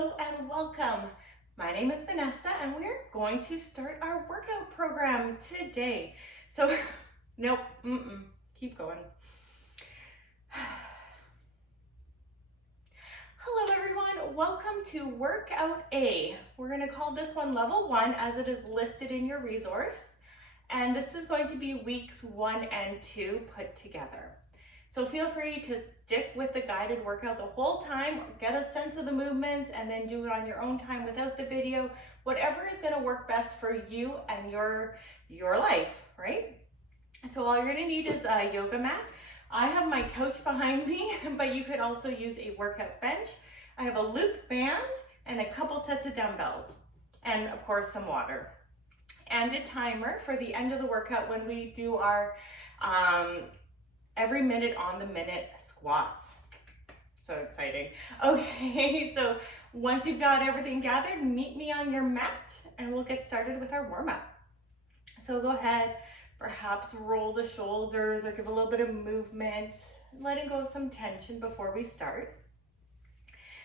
Hello and welcome. My name is Vanessa and we're going to start our workout program today. So, nope, keep going. Hello everyone, welcome to Workout A. We're going to call this one Level 1 as it is listed in your resource. And this is going to be weeks 1 and 2 put together. So feel free to stick with the guided workout the whole time, get a sense of the movements, and then do it on your own time without the video. Whatever is going to work best for you and your life, right? So all you're going to need is a yoga mat. I have my couch behind me, but you could also use a workout bench. I have a loop band and a couple sets of dumbbells, and of course some water. And a timer for the end of the workout when we do our every minute on the minute squats. So exciting. Okay, so once you've got everything gathered, meet me on your mat and we'll get started with our warm-up. So go ahead, perhaps roll the shoulders or give a little bit of movement, letting go of some tension before we start.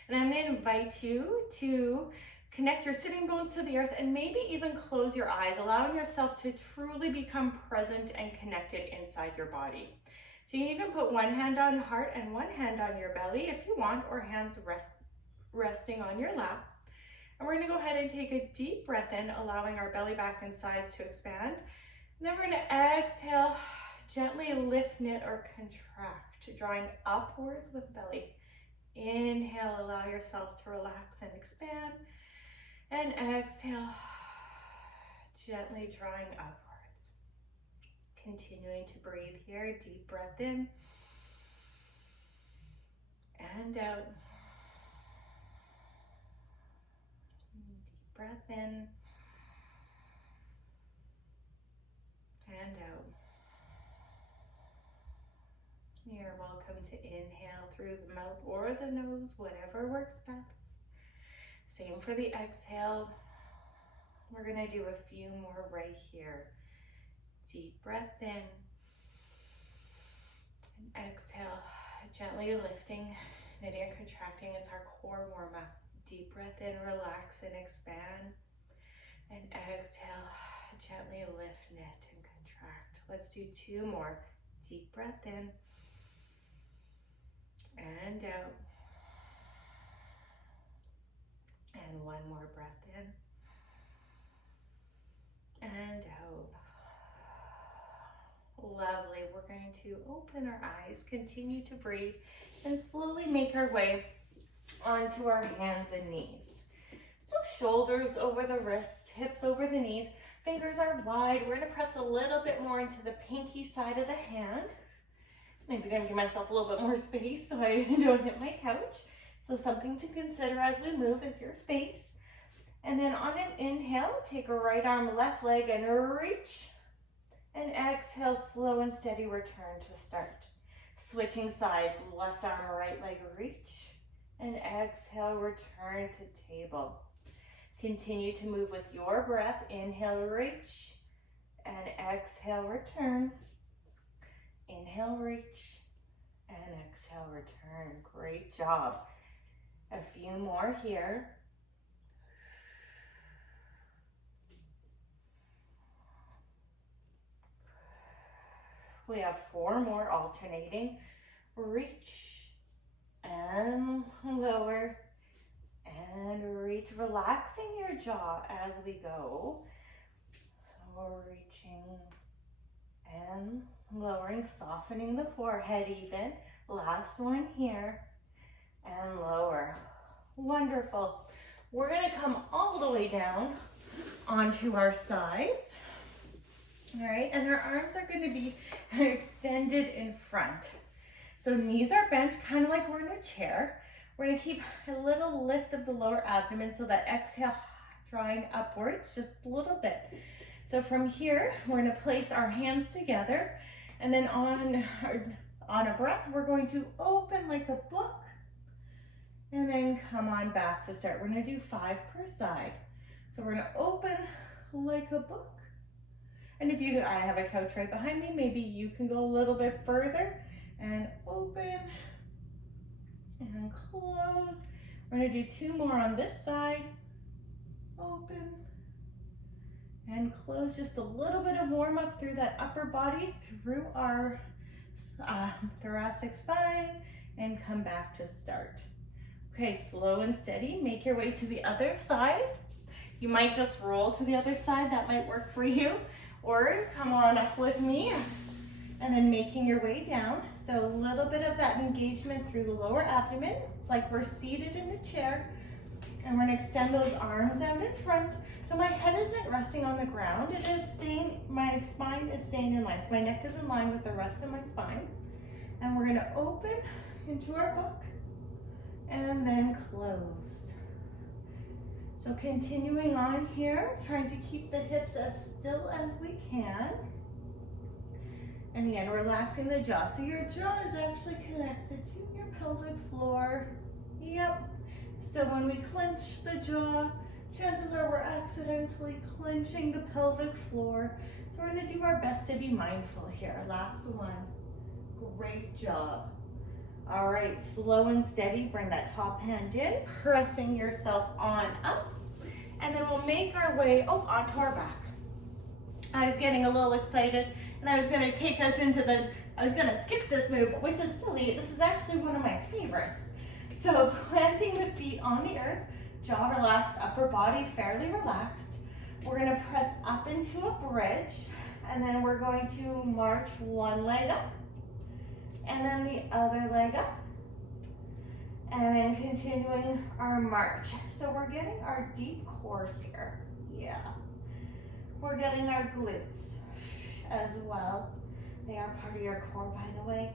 And I'm going to invite you to connect your sitting bones to the earth and maybe even close your eyes, allowing yourself to truly become present and connected inside your body. So you can even put one hand on heart and one hand on your belly if you want, or hands resting on your lap. And we're going to go ahead and take a deep breath in, allowing our belly, back, and sides to expand. And then we're going to exhale, gently lift, knit, or contract, drawing upwards with belly. Inhale, allow yourself to relax and expand. And exhale, gently drawing upwards. Continuing to breathe here, deep breath in and out. Deep breath in and out. You're welcome to inhale through the mouth or the nose, whatever works best. Same for the exhale. We're going to do a few more right here. Deep breath in and exhale, gently lifting, knitting and contracting. It's our core warm-up. Deep breath in, relax and expand. And exhale, gently lift, knit and contract. Let's do two more. Deep breath in and out. And one more breath in and out. Lovely. We're going to open our eyes, continue to breathe, and slowly make our way onto our hands and knees. So shoulders over the wrists, hips over the knees, fingers are wide. We're going to press a little bit more into the pinky side of the hand. Maybe I'm going to give myself a little bit more space so I don't hit my couch. So something to consider as we move is your space. And then on an inhale, take a right arm, left leg, and reach. And exhale, slow and steady return to start. Switching sides, left arm, right leg, reach. And exhale, return to table. Continue to move with your breath. Inhale, reach. And exhale, return. Inhale, reach. And exhale, return. Great job. A few more here. We have four more alternating. Reach and lower and reach, relaxing your jaw as we go. So we're reaching and lowering, softening the forehead even. Last one here and lower. Wonderful. We're going to come all the way down onto our sides. All right, and our arms are going to be extended in front. So knees are bent, kind of like we're in a chair. We're going to keep a little lift of the lower abdomen so that exhale, drawing upwards just a little bit. So from here, we're going to place our hands together, and then on a breath, we're going to open like a book, and then come on back to start. We're going to do 5 per side. So we're going to open like a book. And if I have a couch right behind me, maybe you can go a little bit further and open and close. We're gonna do 2 more on this side. Open and close. Just a little bit of warm up through that upper body, through our thoracic spine, and come back to start. Okay, slow and steady. Make your way to the other side. You might just roll to the other side. That might work for you. Or come on up with me and then making your way down. So a little bit of that engagement through the lower abdomen. It's like we're seated in a chair. And we're gonna extend those arms out in front. So my head isn't resting on the ground. It is staying, my spine is staying in line. So my neck is in line with the rest of my spine. And we're gonna open into our book and then close. So continuing on here, trying to keep the hips as still as we can. And again, relaxing the jaw. So your jaw is actually connected to your pelvic floor. Yep. So when we clench the jaw, chances are we're accidentally clenching the pelvic floor. So we're gonna do our best to be mindful here. Last one. Great job. All right, slow and steady. Bring that top hand in, pressing yourself on up. And then we'll make our way, onto our back. I was getting a little excited and I was gonna take us into I was gonna skip this move, which is silly. This is actually one of my favorites. So planting the feet on the earth, jaw relaxed, upper body fairly relaxed. We're gonna press up into a bridge, and then we're going to march one leg up, and then the other leg up, and then continuing our march. So we're getting our deep core here, yeah. We're getting our glutes as well. They are part of your core, by the way.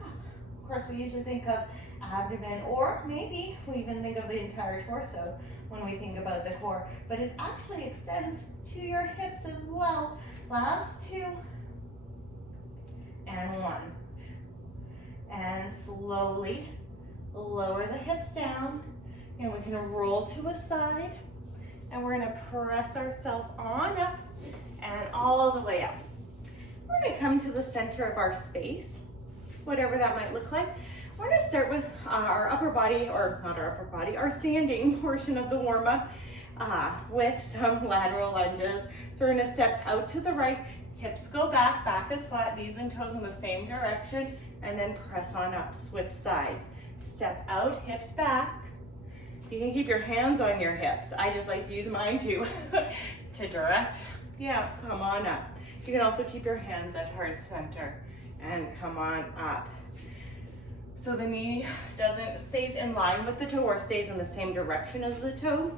Of course, we usually think of abdomen, or maybe we even think of the entire torso when we think about the core, but it actually extends to your hips as well. Last 2, and 1. And slowly lower the hips down, and we can roll to a side, and we're gonna press ourselves on up and all the way up. We're gonna come to the center of our space, whatever that might look like. We're gonna start with our upper body, or not our upper body, our standing portion of the warm-up with some lateral lunges. So we're gonna step out to the right, hips go back, back is flat, knees and toes in the same direction, and then press on up, switch sides. Step out, hips back. You can keep your hands on your hips. I just like to use mine to direct. Yeah, come on up. You can also keep your hands at heart center and come on up. So the knee stays in line with the toe or stays in the same direction as the toe.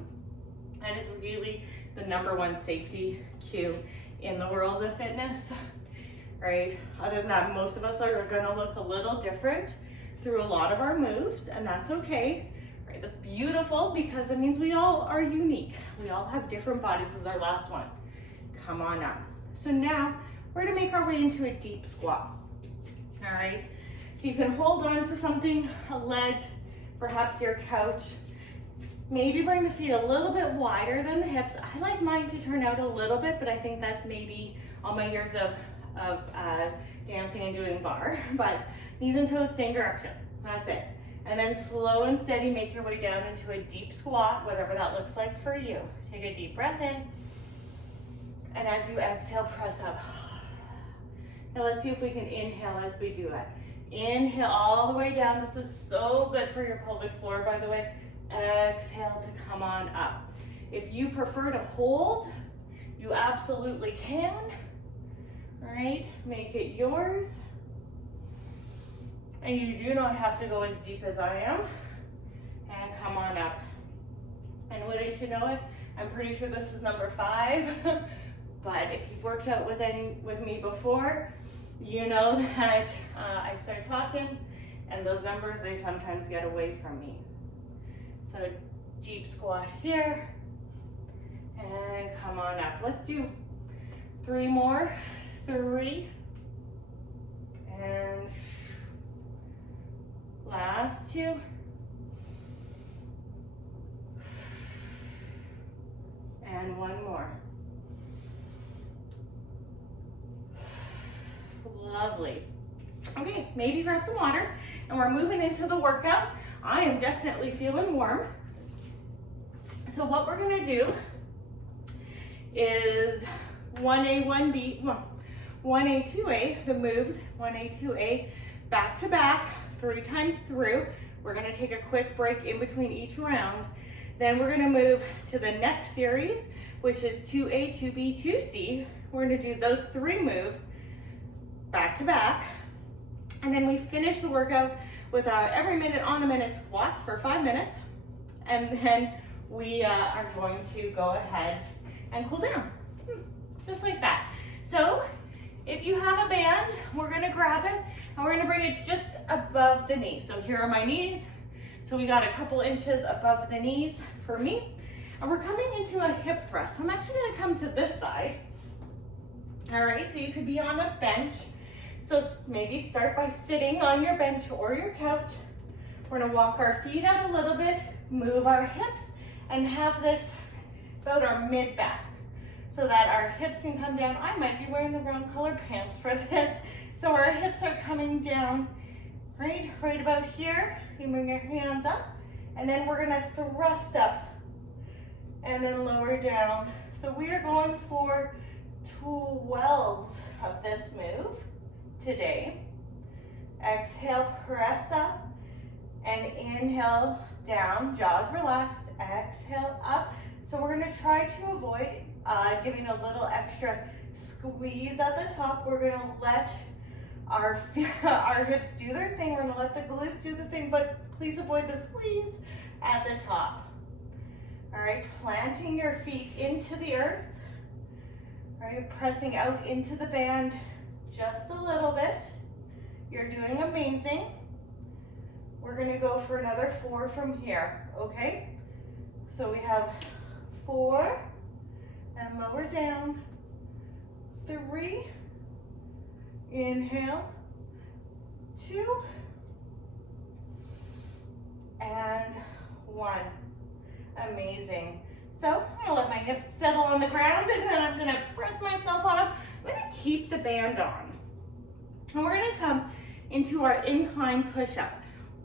That is really the #1 safety cue in the world of fitness, right? Other than that, most of us are gonna look a little different through a lot of our moves, and that's okay, right? That's beautiful because it means we all are unique. We all have different bodies. This is our last one. Come on up. So now we're gonna make our way into a deep squat, all right? So you can hold on to something, a ledge, perhaps your couch. Maybe bring the feet a little bit wider than the hips. I like mine to turn out a little bit, but I think that's maybe all my years of dancing and doing bar. But knees and toes, same direction. That's it. And then slow and steady, make your way down into a deep squat, whatever that looks like for you. Take a deep breath in. And as you exhale, press up. Now let's see if we can inhale as we do it. Inhale all the way down. This is so good for your pelvic floor, by the way. Exhale to come on up. If you prefer to hold, you absolutely can. All right, make it yours. And you do not have to go as deep as I am. And come on up. And wouldn't you know it, I'm pretty sure this is number 5. But if you've worked out with me before, you know that I start talking and those numbers, they sometimes get away from me. So deep squat here and come on up. Let's do 3 more. 3 and last 2. And 1 more. Lovely. Okay, maybe grab some water, and we're moving into the workout. I am definitely feeling warm. So what we're gonna do is 1A, 1B, 1A, 2A, the moves, 1A, 2A, back to back, 3 times through. We're gonna take a quick break in between each round. Then we're gonna move to the next series, which is 2A, 2B, 2C. We're gonna do those 3 moves back to back. And then we finish the workout with our every minute on the minute squats for 5 minutes. And then we are going to go ahead and cool down, just like that. So if you have a band, we're gonna grab it and we're gonna bring it just above the knee. So here are my knees. So we got a couple inches above the knees for me. And we're coming into a hip thrust. So I'm actually gonna come to this side. All right, so you could be on a bench. So maybe start by sitting on your bench or your couch. We're gonna walk our feet out a little bit, move our hips, and have this about our mid back so that our hips can come down. I might be wearing the wrong color pants for this. So our hips are coming down, right about here. You bring your hands up, and then we're gonna thrust up and then lower down. So we are going for 12s of this move today. Exhale, press up, and inhale down, jaws relaxed, exhale up. So we're gonna try to avoid giving a little extra squeeze at the top. We're gonna let our hips do their thing. We're gonna let the glutes do the thing, but please avoid the squeeze at the top. All right, planting your feet into the earth. All right, pressing out into the band just a little bit. You're doing amazing. We're gonna go for another 4 from here, okay? So we have 4, and lower down, 3, inhale, 2, and 1. Amazing. So I'm gonna let my hips settle on the ground, and then I'm gonna press myself up. I'm gonna keep the band on. And we're gonna come into our incline push-up,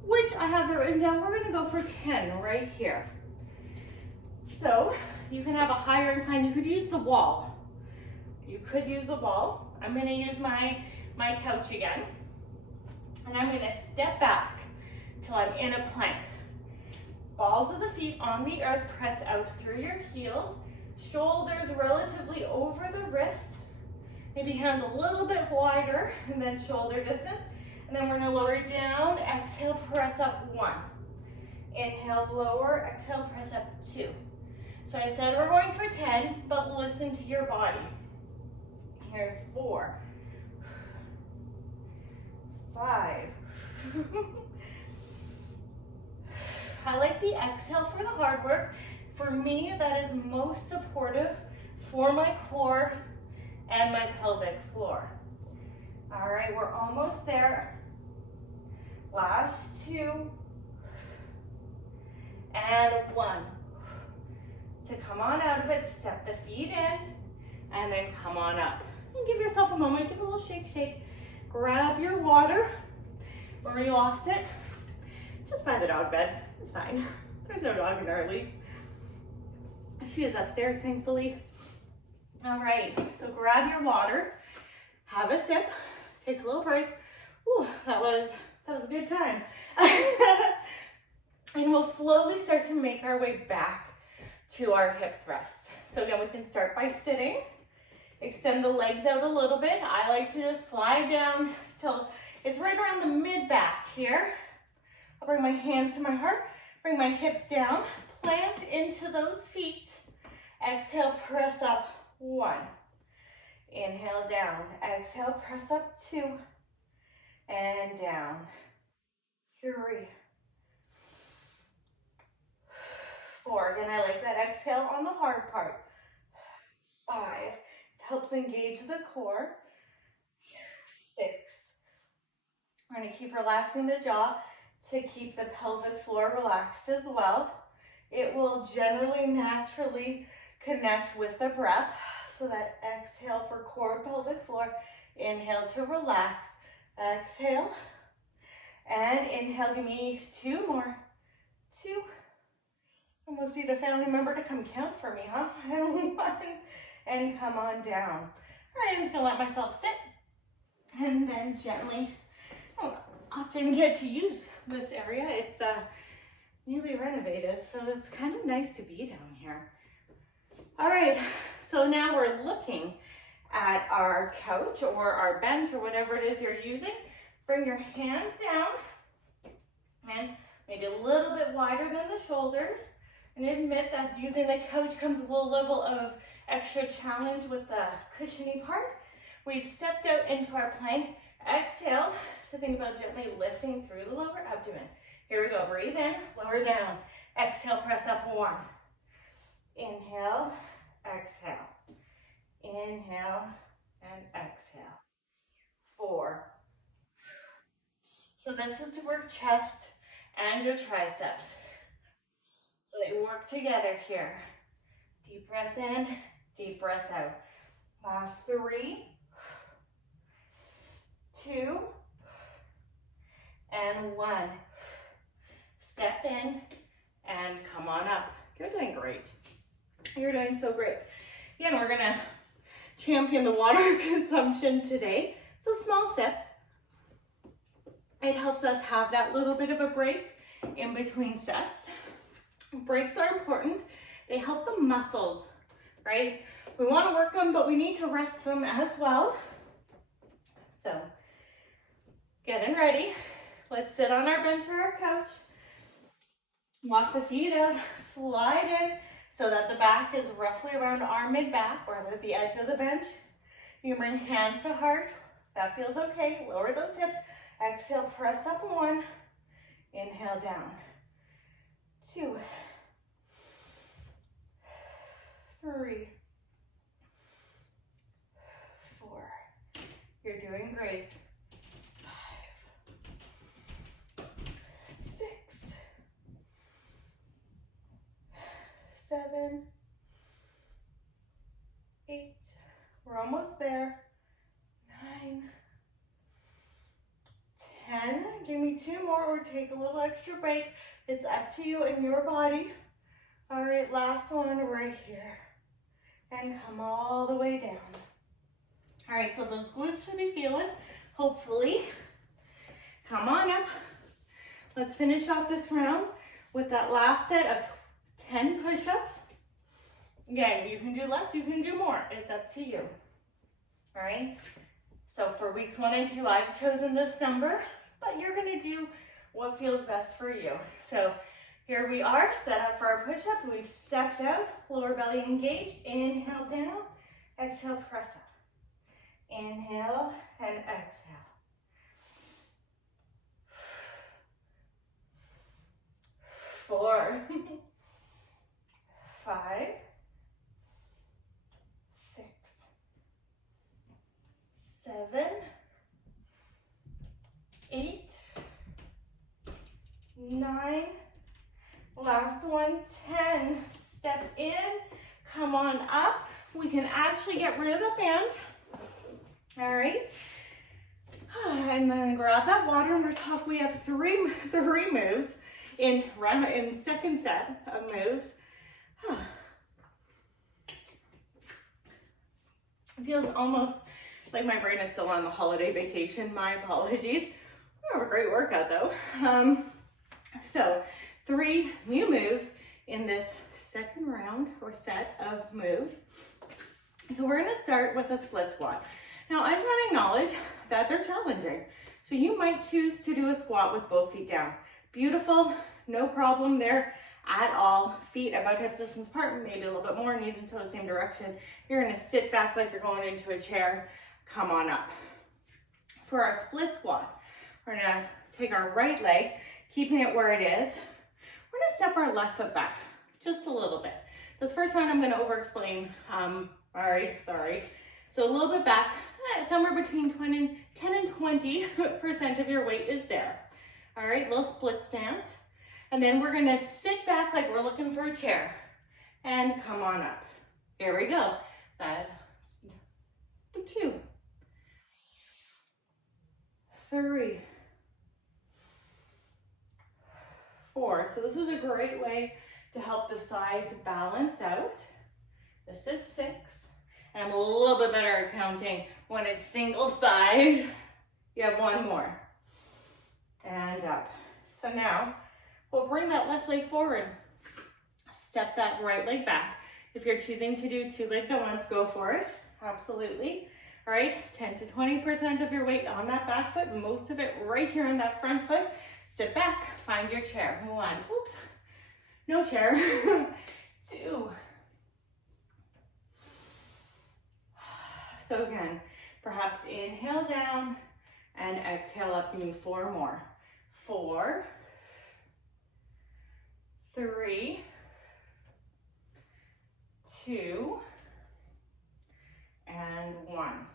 which I have written down. We're gonna go for 10 right here. So you can have a higher incline. You could use the wall. I'm gonna use my couch again. And I'm gonna step back till I'm in a plank. Balls of the feet on the earth, press out through your heels. Shoulders relatively over the wrists. Maybe hands a little bit wider, and then shoulder distance. And then we're gonna lower down, exhale, press up 1. Inhale, lower, exhale, press up 2. So I said we're going for 10, but listen to your body. Here's 4, 5. I like the exhale for the hard work. For me, that is most supportive for my core and my pelvic floor. All right, we're almost there. Last 2, and 1. To come on out of it, step the feet in, and then come on up. And give yourself a moment, give a little shake. Grab your water. Already lost it. Just by the dog bed, it's fine. There's no dog in there at least. She is upstairs, thankfully. All right, so grab your water, have a sip, take a little break. Ooh, that was a good time. And we'll slowly start to make our way back to our hip thrusts. So again, we can start by sitting, extend the legs out a little bit. I like to just slide down till it's right around the mid back here. I'll bring my hands to my heart, bring my hips down, plant into those feet. Exhale, press up 1. Inhale down, exhale, press up 2, and down, 3, 4. Again, I like that exhale on the hard part. 5. It helps engage the core. 6. We're going to keep relaxing the jaw to keep the pelvic floor relaxed as well. It will generally, naturally connect with the breath. So that exhale for core, pelvic floor. Inhale to relax. Exhale. And inhale, give me 2 more. 2. Almost need a family member to come count for me, huh? And 1. And come on down. All right, I'm just gonna let myself sit. And then gently, I don't often get to use this area. It's newly renovated, so it's kind of nice to be down here. All right, so now we're looking at our couch or our bench or whatever it is you're using. Bring your hands down and maybe a little bit wider than the shoulders. And admit that using the couch comes with a little level of extra challenge with the cushiony part. We've stepped out into our plank. Exhale to think about gently lifting through the lower abdomen. Here we go, breathe in, lower down. Exhale, press up 1. Inhale, exhale. Inhale and exhale. 4. So this is to work chest and your triceps. So they work together here. Deep breath in, deep breath out. Last 3, 2, and 1. Step in and come on up. You're doing great. You're doing so great. Again, we're gonna champion the water consumption today. So small sips. It helps us have that little bit of a break in between sets. Breaks are important. They help the muscles, right? We want to work them, but we need to rest them as well. So, getting ready. Let's sit on our bench or our couch. Walk the feet out, slide in so that the back is roughly around our mid-back or at the edge of the bench. You can bring hands to heart. That feels okay. Lower those hips. Exhale, press up 1. Inhale down. 2. 3. 4. You're doing great. 5. 6. 7. 8. We're almost there. 9. 10. Give me 2 more or take a little extra break. It's up to you and your body. All right, last one right here. And come all the way down. All right, so those glutes should be feeling, hopefully. Come on up. Let's finish off this round with that last set of 10 push-ups. Again, you can do less, you can do more. It's up to you. All right? So for weeks 1 and 2, I've chosen this number, but you're gonna do what feels best for you. So here we are, set up for our push-up. We've stepped out, lower belly engaged. Inhale down, exhale, press up. Inhale and exhale. 4, 5, 6, 7, 8, 9, last one, 10. Step in, come on up. We can actually get rid of the band. All right. And then grab that water and we're talking. We have three moves in second set of moves. It feels almost like my brain is still on the holiday vacation. My apologies. We have a great workout though. So 3 new moves in this second round or set of moves. So we're gonna start with a split squat. Now I just wanna acknowledge that they're challenging. So you might choose to do a squat with both feet down. Beautiful, no problem there at all. Feet about hip distance apart, maybe a little bit more, knees and toes same direction. You're gonna sit back like you're going into a chair. Come on up. For our split squat, we're gonna take our right leg, keeping it where it is. We're gonna step our left foot back just a little bit. This first round I'm gonna over-explain. Sorry. So a little bit back, somewhere between 10 and 20% of your weight is there. All right, little split stance. And then we're gonna sit back like we're looking for a chair and come on up. Here we go. That's 2, 3, 4. So this is a great way to help the sides balance out. This is 6. And I'm a little bit better at counting when it's single side. You have 1 more. And up. So now we'll bring that left leg forward. Step that right leg back. If you're choosing to do 2 legs at once, go for it. Absolutely. All right, 10 to 20% of your weight on that back foot, most of it right here on that front foot. Sit back, find your chair. 1, oops, no chair. 2. So again, perhaps inhale down and exhale up. Give me 4 more. 4, 3, 2, and 1.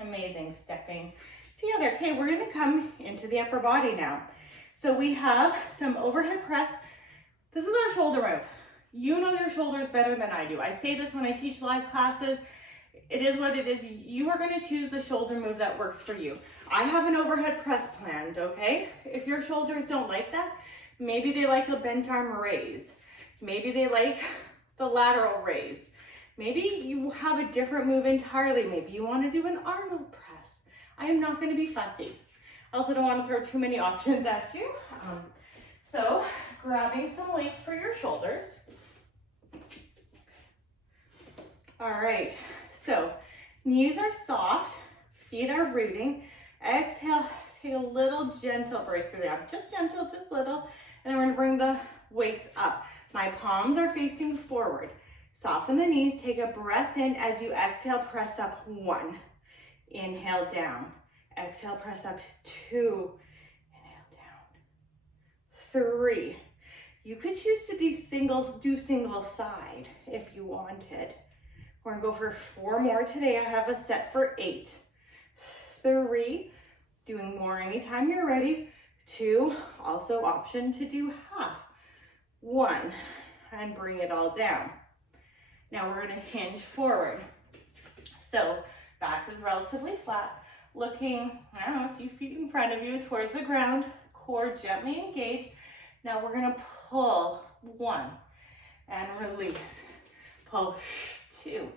Amazing, stepping together. Okay, we're gonna come into the upper body now. So we have some overhead press. This is our shoulder move. You know your shoulders better than I do. I say this when I teach live classes. It is what it is. You are gonna choose the shoulder move that works for you. I have an overhead press planned, okay? If your shoulders don't like that, maybe they like a bent arm raise. Maybe they like the lateral raise. Maybe you have a different move entirely. Maybe you want to do an Arnold press. I am not going to be fussy. I also don't want to throw too many options at you. So grabbing some weights for your shoulders. All right, so knees are soft, feet are rooting. Exhale, take a little gentle brace through the abs, just gentle, just little. And then we're gonna bring the weights up. My palms are facing forward. Soften the knees, take a breath in. As you exhale, press up. 1, inhale down. Exhale, press up. 2, inhale down. 3. You could choose to do single side if you wanted. We're gonna go for 4 more today. I have a set for 8. 3, doing more anytime you're ready. 2, also option to do half. 1, and bring it all down. Now we're gonna hinge forward. So back is relatively flat, looking, I don't know, a few feet in front of you towards the ground, core gently engaged. Now we're gonna pull. 1, and release. Pull. 2.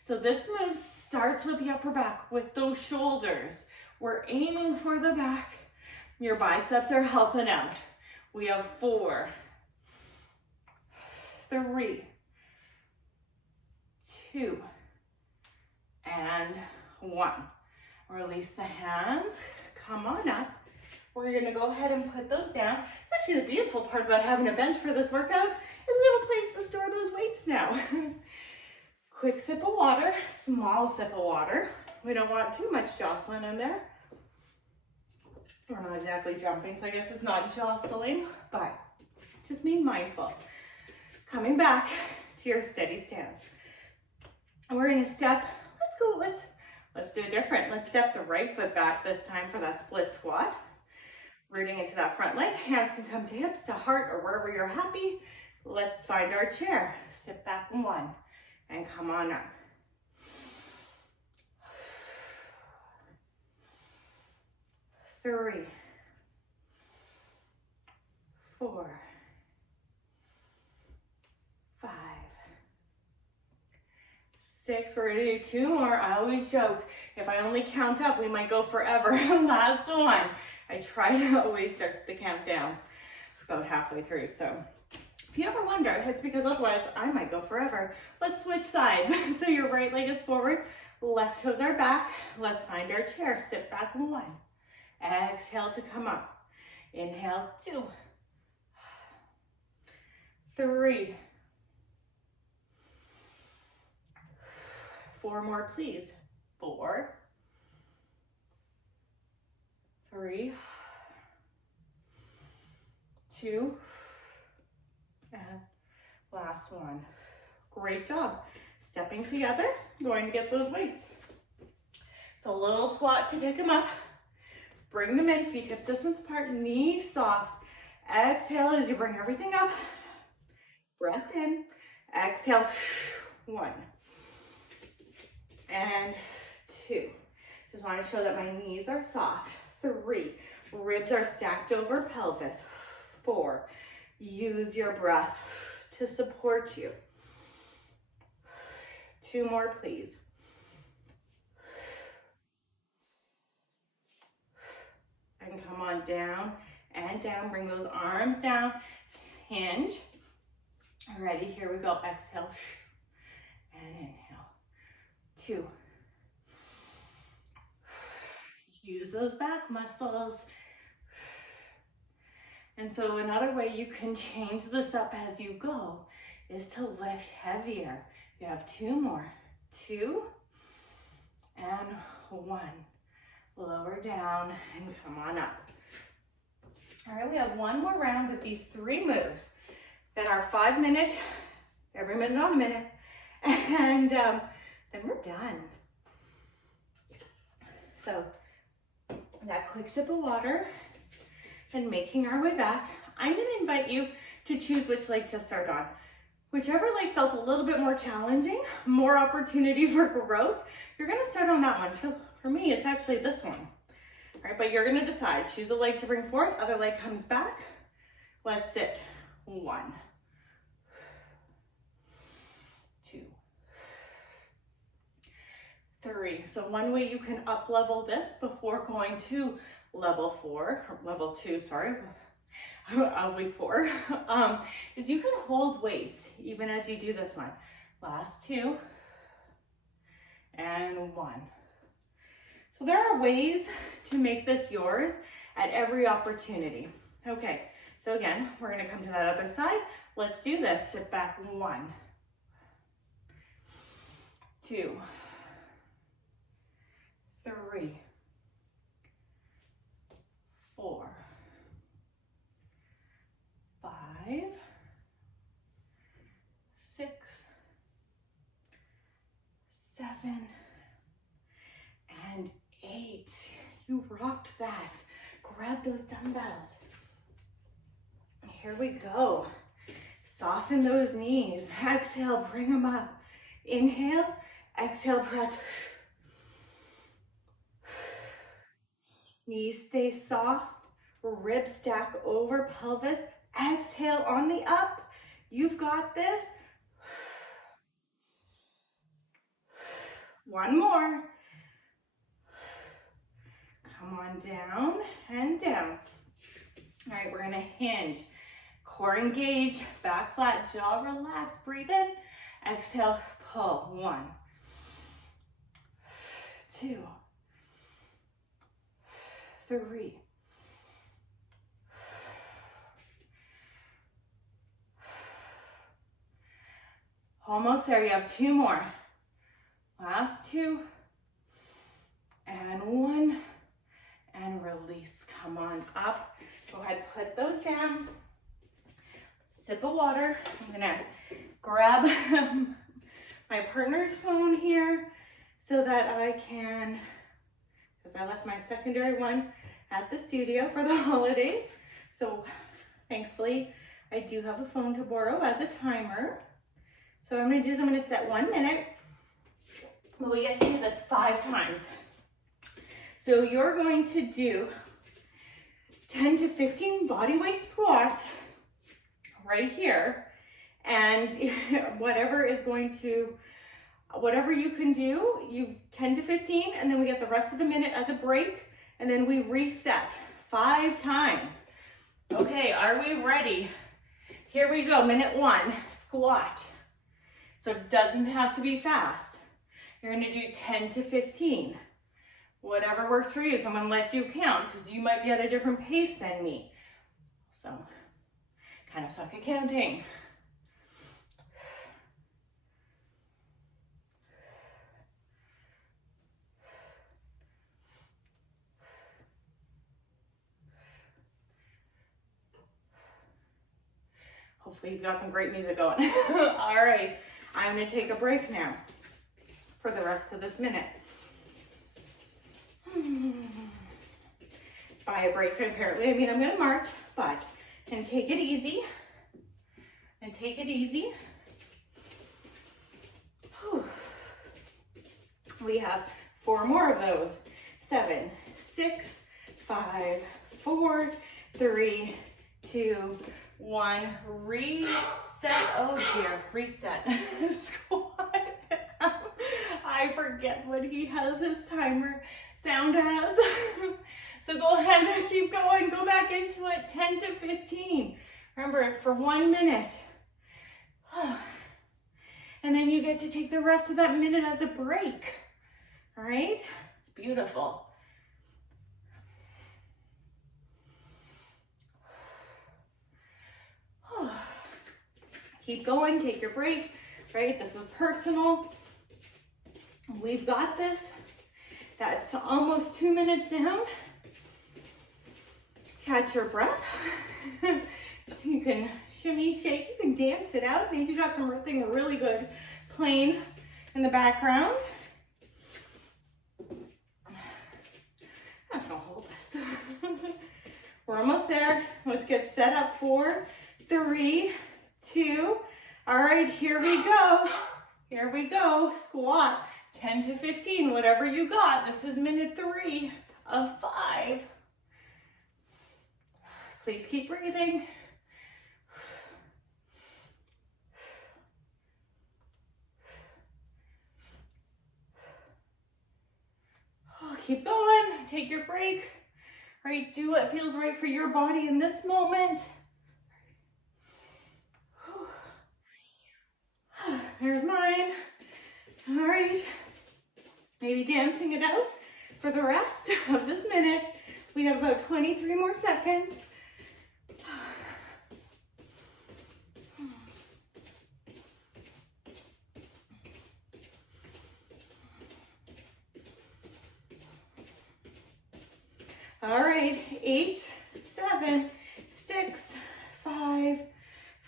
So this move starts with the upper back, with those shoulders. We're aiming for the back. Your biceps are helping out. We have 4, 3, 2, and 1. Release the hands, come on up. We're gonna go ahead and put those down. It's actually the beautiful part about having a bench for this workout is we have a place to store those weights now. Quick sip of water, small sip of water. We don't want too much jostling in there. We're not exactly jumping, so I guess it's not jostling, but just being mindful. Coming back to your steady stance. And we're gonna step, let's do it different. Let's step the right foot back this time for that split squat. Rooting into that front leg. Hands can come to hips, to heart, or wherever you're happy. Let's find our chair. Sit back. 1, and come on up. 3, 4, 5, 6. We're gonna do 2 more. I always joke, if I only count up, we might go forever. Last one. I try to always start the countdown about halfway through. So if you ever wonder, it's because otherwise I might go forever. Let's switch sides. So your right leg is forward, left toes are back. Let's find our chair. Sit back. 1. Exhale to come up. Inhale. 2, 3, 4 more, please. 4, 3, 2, and last one. Great job. Stepping together, going to get those weights. So a little squat to pick them up. Bring them in, feet hips distance apart, knees soft. Exhale as you bring everything up. Breath in. Exhale. 1 and 2. Just want to show that my knees are soft. 3. Ribs are stacked over pelvis. 4. Use your breath to support you. 2 more, please. And come on down and down. Bring those arms down. Hinge. Ready? Here we go. Exhale. And inhale. 2. Use those back muscles. And so another way you can change this up as you go is to lift heavier. You have 2 more. 2 and 1. Lower down and come on up. All right, we have 1 more round of these 3 moves. Then our 5-minute, every minute on a minute, and then we're done. So that quick sip of water and making our way back. I'm gonna invite you to choose which leg to start on. Whichever leg felt a little bit more challenging, more opportunity for growth, you're gonna start on that one. So for me, it's actually this one. All right, but you're gonna decide. Choose a leg to bring forward, other leg comes back. Let's sit. 1, 2, 3. So one way you can up level this before going to level 2, sorry, of week 4, is you can hold weights even as you do this one. Last 2 and 1. So there are ways to make this yours at every opportunity. Okay, so again, we're gonna come to that other side. Let's do this. Sit back. 1, 2, 3, 4, 5, 6, 7, and 8. You rocked that. Grab those dumbbells. Here we go. Soften those knees. Exhale, bring them up. Inhale, exhale, press. Knees stay soft. Ribs stack over pelvis. Exhale on the up. You've got this. 1 more. Come on down and down. All right, we're gonna hinge. Core engaged, back flat, jaw relaxed. Breathe in. Exhale, pull. 1, 2, 3, 4. Almost there. You have 2 more. Last 2 and 1 and release. Come on up. Go ahead, put those down. Sip of water. I'm gonna grab my partner's phone here so that I can, because I left my secondary one at the studio for the holidays. So thankfully I do have a phone to borrow as a timer. So what I'm gonna do is I'm gonna set 1 minute, but we get to do this 5 times. So you're going to do 10 to 15 body weight squats right here. And whatever you can do, you 10 to 15, and then we get the rest of the minute as a break, and then we reset 5 times. Okay, are we ready? Here we go, minute 1, squat. So it doesn't have to be fast. You're gonna do 10 to 15. Whatever works for you. So I'm gonna let you count because you might be at a different pace than me. So kind of suck at counting. Hopefully you've got some great music going. All right, I'm gonna take a break now for the rest of this minute. By a break, apparently, I mean I'm gonna march, but, and take it easy, and take it easy. Whew. We have 4 more of those. 7, 6, 5, 4, 3, 2, 1. Reset. Oh dear, reset. Squat. I forget what he has his timer sound as. So go ahead and keep going. Go back into it. 10 to 15. Remember, for 1 minute. And then you get to take the rest of that minute as a break. All right? It's beautiful. Keep going, take your break, right? This is personal. We've got this. That's almost 2 minutes down. Catch your breath. You can shimmy, shake, you can dance it out. Maybe you got something really good playing in the background. I'm just gonna hold this. We're almost there. Let's get set up for 3, 2. All right, here we go. Here we go. Squat. 10 to 15, whatever you got. This is minute 3 of 5. Please keep breathing. Oh, keep going. Take your break. All right, do what feels right for your body in this moment. There's mine. All right. Maybe dancing it out for the rest of this minute. We have about 23 more seconds. All right, 8, 7, 6, 5,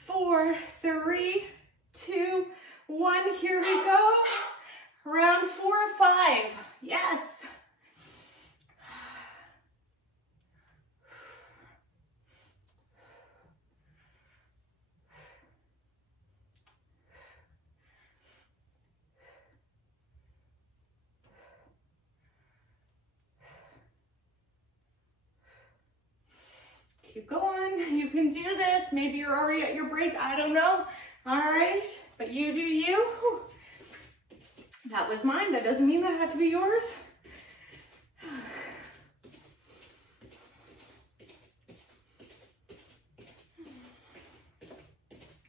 4, 3, 2, 1. Here we go. Round 4 of 5. Yes. Keep going. You can do this. Maybe you're already at your break. I don't know. All right. But you do you. That was mine. That doesn't mean that had to be yours.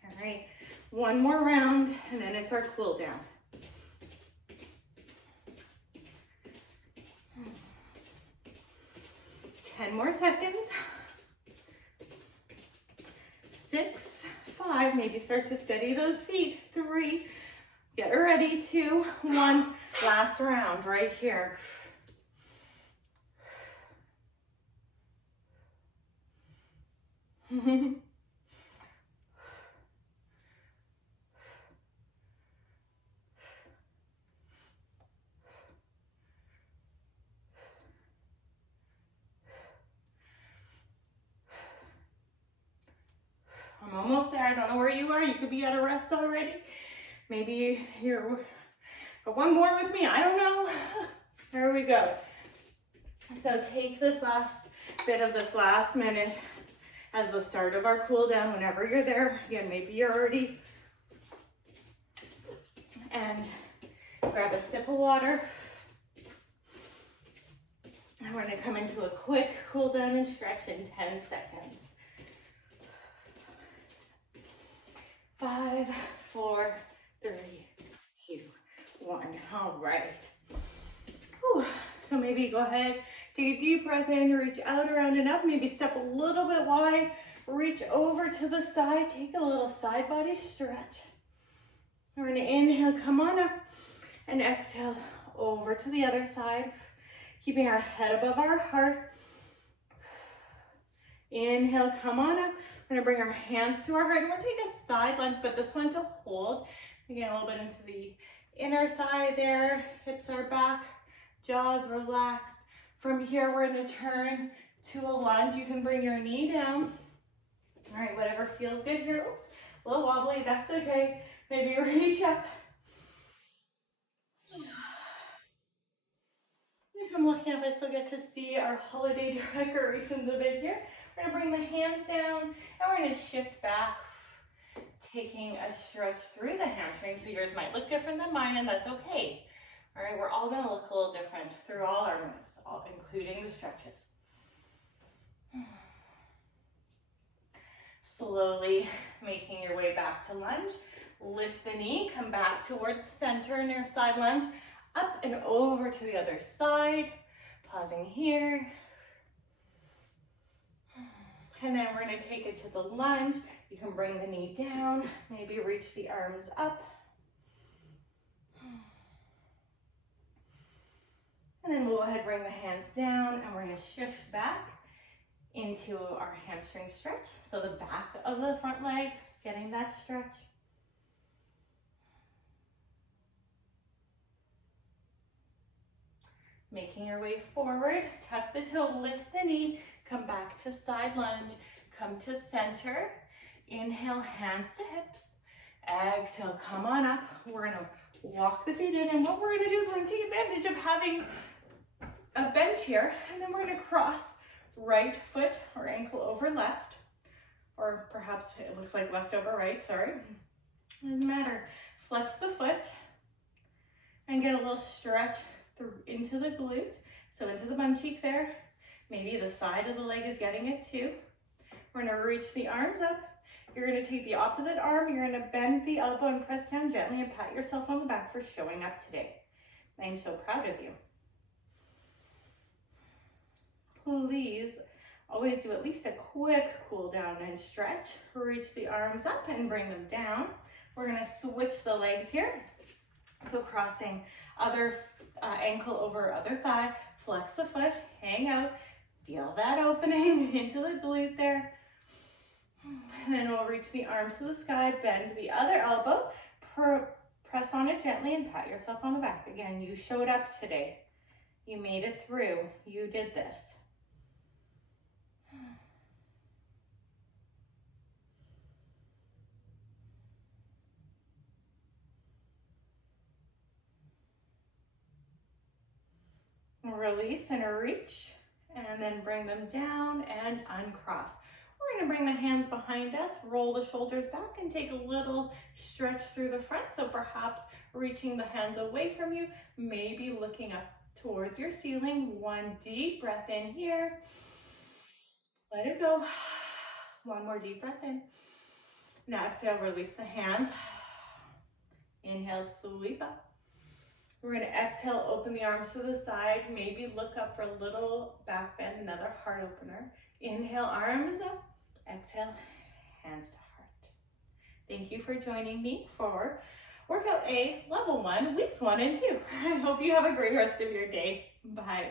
All right. One more round, and then it's our cool down. Ten more seconds. 6, 5, maybe start to steady those feet. 3, get ready. 2, 1, last round right here. I'm almost there. I don't know where you are. You could be at a rest already. Maybe you're, but one more with me. I don't know. There we go. So take this last bit of this last minute as the start of our cool down whenever you're there. Again, maybe you're already, and grab a sip of water. And we're gonna come into a quick cool down and stretch in 10 seconds. 5, 4, 3, 2, 1. All right. Whew. So maybe go ahead, take a deep breath in, reach out, around and up, maybe step a little bit wide, reach over to the side, take a little side body stretch. We're gonna inhale, come on up, and exhale over to the other side, keeping our head above our heart. Inhale, come on up. We're gonna bring our hands to our heart, and we'll take a side lunge, but this one to hold. Again, a little bit into the inner thigh there, hips are back, jaws relaxed. From here, we're gonna turn to a lunge. You can bring your knee down. All right, whatever feels good here. Oops, a little wobbly, that's okay. Maybe reach up. At least I'm lucky enough I still get to see our holiday decorations a bit here. We're gonna bring the hands down and we're gonna shift back, taking a stretch through the hamstring. So yours might look different than mine, and that's okay. All right, we're all gonna look a little different through all our moves, including the stretches. Slowly making your way back to lunge. Lift the knee, come back towards center in your side lunge, up and over to the other side. Pausing here. And then we're gonna take it to the lunge. You can bring the knee down, maybe reach the arms up. And then we'll go ahead, bring the hands down, and we're gonna shift back into our hamstring stretch. So the back of the front leg, getting that stretch. Making your way forward, tuck the toe, lift the knee, come back to side lunge, come to center. Inhale, hands to hips. Exhale, come on up. We're gonna walk the feet in, and what we're gonna do is we're gonna take advantage of having a bench here, and then we're gonna cross right foot or ankle over left, or perhaps it looks like left over right, sorry. Doesn't matter. Flex the foot and get a little stretch into the glute, so into the bum cheek there. Maybe the side of the leg is getting it too. We're gonna reach the arms up. You're gonna take the opposite arm, you're gonna bend the elbow and press down gently and pat yourself on the back for showing up today. I am so proud of you. Please always do at least a quick cool down and stretch. Reach the arms up and bring them down. We're gonna switch the legs here. So crossing other ankle over other thigh, flex the foot, hang out, feel that opening into the glute there. And then we'll reach the arms to the sky, bend the other elbow, press on it gently and pat yourself on the back. Again, you showed up today. You made it through. You did this. Release and reach, and then bring them down and uncross. We're gonna bring the hands behind us, roll the shoulders back, and take a little stretch through the front. So perhaps reaching the hands away from you, maybe looking up towards your ceiling. One deep breath in here. Let it go. One more deep breath in. Now exhale, release the hands. Inhale, sweep up. We're gonna exhale, open the arms to the side, maybe look up for a little back bend, another heart opener. Inhale, arms up. Exhale, hands to heart. Thank you for joining me for Workout A, Level 1, Weeks 1 and 2. I hope you have a great rest of your day. Bye.